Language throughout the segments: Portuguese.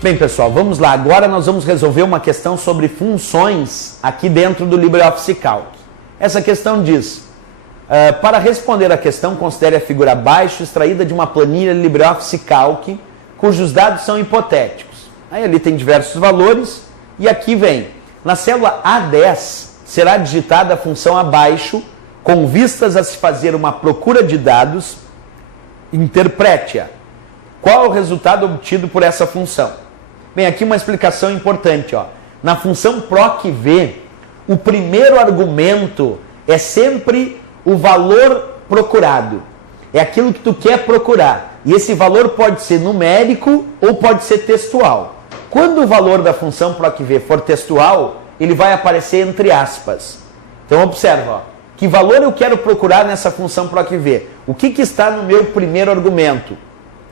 Bem, pessoal, vamos lá. Agora nós vamos resolver uma questão sobre funções aqui dentro do LibreOffice Calc. Essa questão diz, para responder a questão, considere a figura abaixo extraída de uma planilha LibreOffice Calc, cujos dados são hipotéticos. Aí ali tem diversos valores e aqui vem, na célula A10 será digitada a função abaixo com vistas a se fazer uma procura de dados, interprete-a. Qual é o resultado obtido por essa função? Bem, aqui uma explicação importante, ó. Na função PROC-V, o primeiro argumento é sempre o valor procurado. É aquilo que tu quer procurar. E esse valor pode ser numérico ou pode ser textual. Quando o valor da função PROC-V for textual, ele vai aparecer entre aspas. Então observa, ó. Que valor eu quero procurar nessa função PROC-V? O que está no meu primeiro argumento?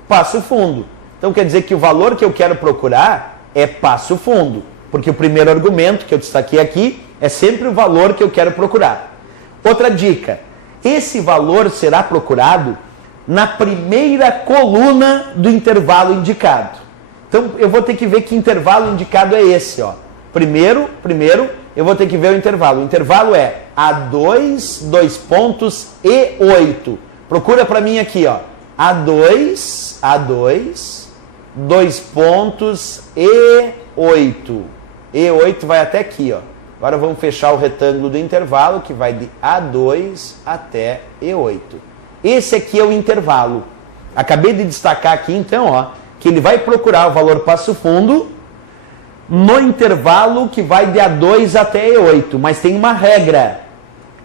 Passo fundo. Então quer dizer que o valor que eu quero procurar é passo fundo, porque o primeiro argumento que eu destaquei aqui é sempre o valor que eu quero procurar. Outra dica, esse valor será procurado na primeira coluna do intervalo indicado. Então eu vou ter que ver que intervalo indicado é esse, ó. Primeiro eu vou ter que ver o intervalo. O intervalo é A2, 2 pontos, E8. Procura para mim aqui, ó. A2, 2 pontos, E8. E8 vai até aqui, ó. Agora vamos fechar o retângulo do intervalo, que vai de A2 até E8. Esse aqui é o intervalo. Acabei de destacar aqui, então, ó, que ele vai procurar o valor passo fundo no intervalo que vai de A2 até E8. Mas tem uma regra.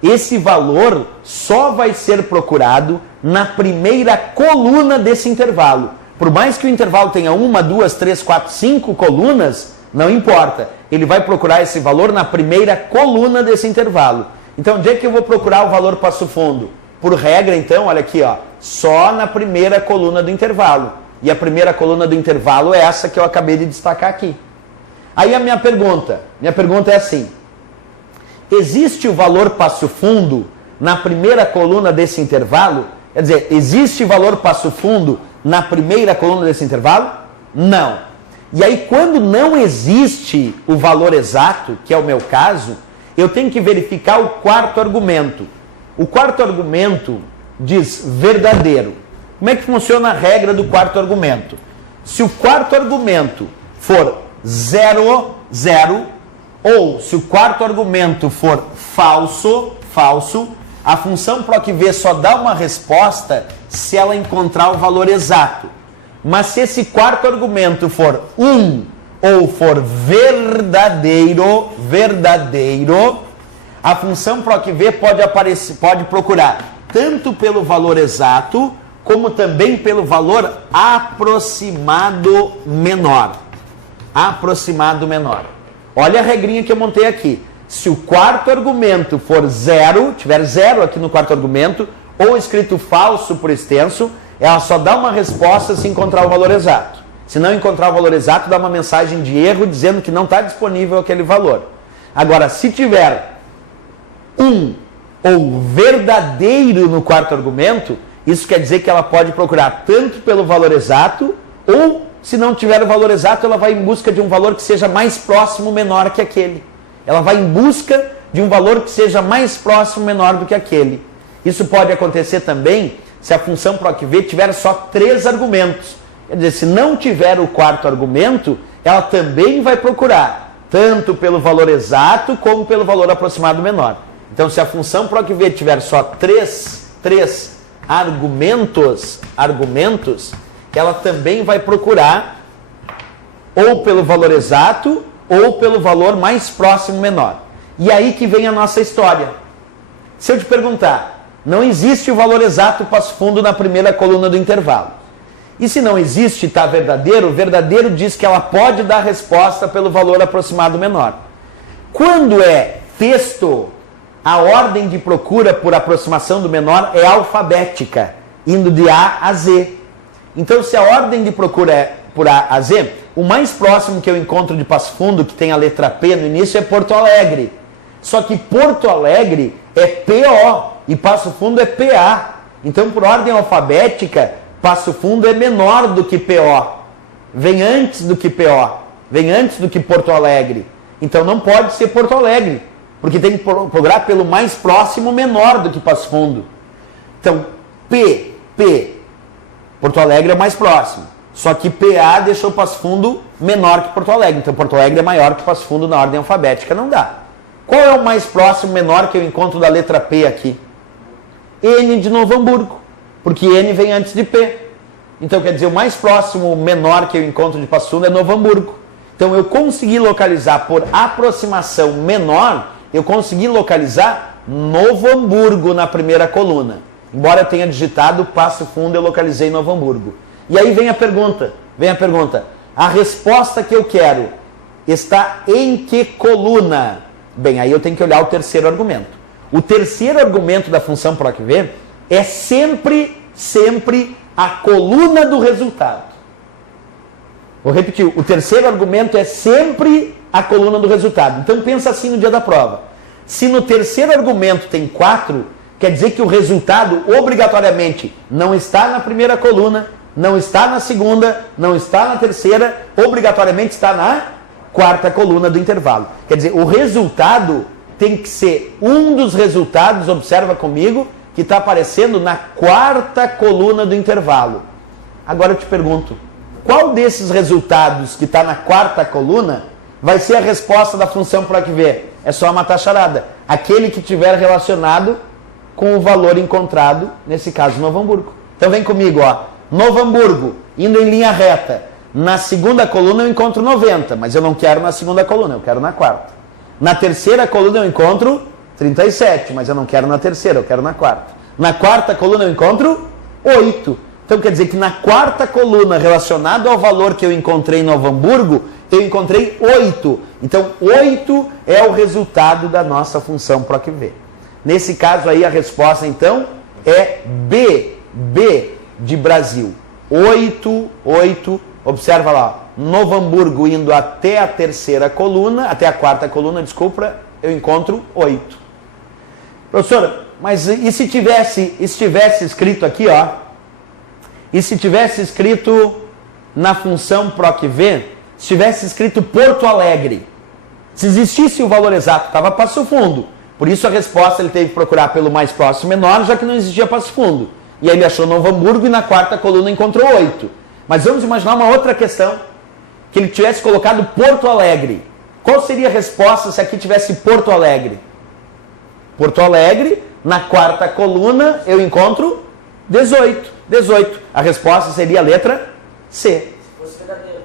Esse valor só vai ser procurado na primeira coluna desse intervalo. Por mais que o intervalo tenha 1, 2, 3, 4, 5 colunas, não importa. Ele vai procurar esse valor na primeira coluna desse intervalo. Então, onde é que eu vou procurar o valor passo fundo? Por regra, então, olha aqui, ó, só na primeira coluna do intervalo. E a primeira coluna do intervalo é essa que eu acabei de destacar aqui. Aí a minha pergunta é assim: existe o valor passo fundo na primeira coluna desse intervalo? Quer dizer, existe valor passo fundo na primeira coluna desse intervalo? Não. E aí, quando não existe o valor exato, que é o meu caso, eu tenho que verificar o quarto argumento. O quarto argumento diz verdadeiro. Como é que funciona a regra do quarto argumento? Se o quarto argumento for 0, 0, ou se o quarto argumento for falso, a função PROC-V só dá uma resposta se ela encontrar o valor exato. Mas se esse quarto argumento for 1 ou for verdadeiro, a função PROC-V pode procurar tanto pelo valor exato, como também pelo valor aproximado menor. Olha a regrinha que eu montei aqui. Se o quarto argumento for 0, tiver 0 aqui no quarto argumento, ou escrito falso por extenso, ela só dá uma resposta se encontrar o valor exato. Se não encontrar o valor exato, dá uma mensagem de erro dizendo que não está disponível aquele valor. Agora, se tiver 1 ou verdadeiro no quarto argumento, isso quer dizer que ela pode procurar tanto pelo valor exato, ou se não tiver o valor exato, ela vai em busca de um valor que seja mais próximo ou menor que aquele. Ela vai em busca de um valor que seja mais próximo ou menor do que aquele. Isso pode acontecer também se a função PROC-V tiver só 3 argumentos. Quer dizer, se não tiver o quarto argumento, ela também vai procurar tanto pelo valor exato como pelo valor aproximado menor. Então, se a função PROC-V tiver só 3 argumentos, ela também vai procurar ou pelo valor exato ou pelo valor mais próximo menor. E aí que vem a nossa história. Se eu te perguntar, não existe o valor exato passo fundo na primeira coluna do intervalo. E se não existe, está verdadeiro, o verdadeiro diz que ela pode dar resposta pelo valor aproximado menor. Quando é texto, a ordem de procura por aproximação do menor é alfabética, indo de A a Z. Então, se a ordem de procura é por A a Z, o mais próximo que eu encontro de Passo Fundo, que tem a letra P no início, é Porto Alegre. Só que Porto Alegre é PO e Passo Fundo é PA. Então, por ordem alfabética, Passo Fundo é menor do que PO. vem antes do que PO, vem antes do que Porto Alegre. Então não pode ser Porto Alegre, porque tem que procurar pelo mais próximo menor do que Passo Fundo. Então, P, Porto Alegre é o mais próximo. Só que PA deixou Passo Fundo menor que Porto Alegre. Então Porto Alegre é maior que Passo Fundo na ordem alfabética. Não dá. Qual é o mais próximo menor que eu encontro da letra P aqui? N de Novo Hamburgo. Porque N vem antes de P. Então quer dizer, o mais próximo menor que eu encontro de Passo Fundo é Novo Hamburgo. Então eu consegui localizar por aproximação menor, eu consegui localizar Novo Hamburgo na primeira coluna. Embora eu tenha digitado Passo Fundo, eu localizei Novo Hamburgo. E aí vem a pergunta, a resposta que eu quero está em que coluna? Bem, aí eu tenho que olhar o terceiro argumento. O terceiro argumento da função PROC-V é sempre a coluna do resultado. Vou repetir, o terceiro argumento é sempre a coluna do resultado. Então pensa assim no dia da prova. Se no terceiro argumento tem 4, quer dizer que o resultado obrigatoriamente não está na primeira coluna, não está na segunda, não está na terceira, obrigatoriamente está na quarta coluna do intervalo. Quer dizer, o resultado tem que ser um dos resultados, observa comigo, que está aparecendo na quarta coluna do intervalo. Agora eu te pergunto, qual desses resultados que está na quarta coluna vai ser a resposta da função PROC-V? É só matar a charada. Aquele que tiver relacionado com o valor encontrado, nesse caso, Novo Hamburgo. Então vem comigo, ó. Novo Hamburgo, indo em linha reta. Na segunda coluna eu encontro 90, mas eu não quero na segunda coluna, eu quero na quarta. Na terceira coluna eu encontro 37, mas eu não quero na terceira, eu quero na quarta. Na quarta coluna eu encontro 8. Então quer dizer que na quarta coluna, relacionado ao valor que eu encontrei em Novo Hamburgo, eu encontrei 8. Então 8 é o resultado da nossa função PROC-V. Nesse caso aí a resposta então é B de Brasil. 8, observa lá, Novo Hamburgo indo até a terceira coluna, até a quarta coluna, desculpa, eu encontro 8. Professora, mas e se tivesse escrito aqui, ó, e se tivesse escrito na função PROC-V, se tivesse escrito Porto Alegre, se existisse o valor exato, estava Passo Fundo, por isso a resposta ele teve que procurar pelo mais próximo menor, já que não existia Passo Fundo. E aí ele achou Novo Hamburgo e na quarta coluna encontrou 8. Mas vamos imaginar uma outra questão, que ele tivesse colocado Porto Alegre. Qual seria a resposta se aqui tivesse Porto Alegre? Porto Alegre, na quarta coluna eu encontro 18. A resposta seria a letra C. Se fosse verdadeiro.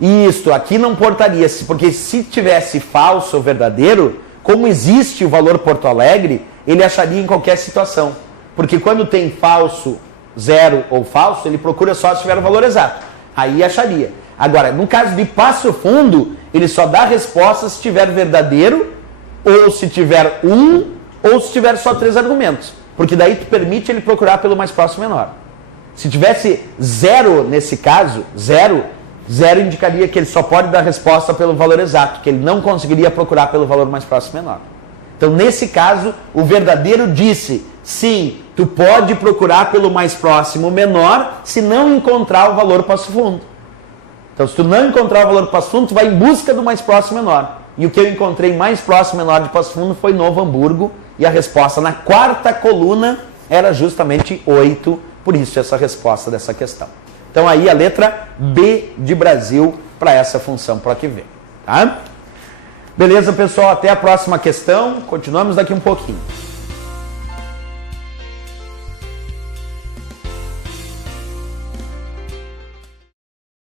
Isso, aqui não portaria, porque se tivesse falso ou verdadeiro, como existe o valor Porto Alegre, ele acharia em qualquer situação. Porque quando tem falso, zero ou falso, ele procura só se tiver o valor exato. Aí acharia. Agora, no caso de Passo Fundo, ele só dá a resposta se tiver verdadeiro, ou se tiver 1, ou se tiver só 3 argumentos. Porque daí tu permite ele procurar pelo mais próximo menor. Se tivesse 0 nesse caso, 0 indicaria que ele só pode dar resposta pelo valor exato, que ele não conseguiria procurar pelo valor mais próximo menor. Então, nesse caso, o verdadeiro disse, sim, tu pode procurar pelo mais próximo menor se não encontrar o valor Passo Fundo. Então, se tu não encontrar o valor Passo Fundo, tu vai em busca do mais próximo menor. E o que eu encontrei mais próximo menor de Passo Fundo foi Novo Hamburgo, e a resposta na quarta coluna era justamente 8, por isso essa resposta dessa questão. Então, aí a letra B de Brasil para essa função PROC-V. Tá? Beleza, pessoal? Até a próxima questão. Continuamos daqui um pouquinho.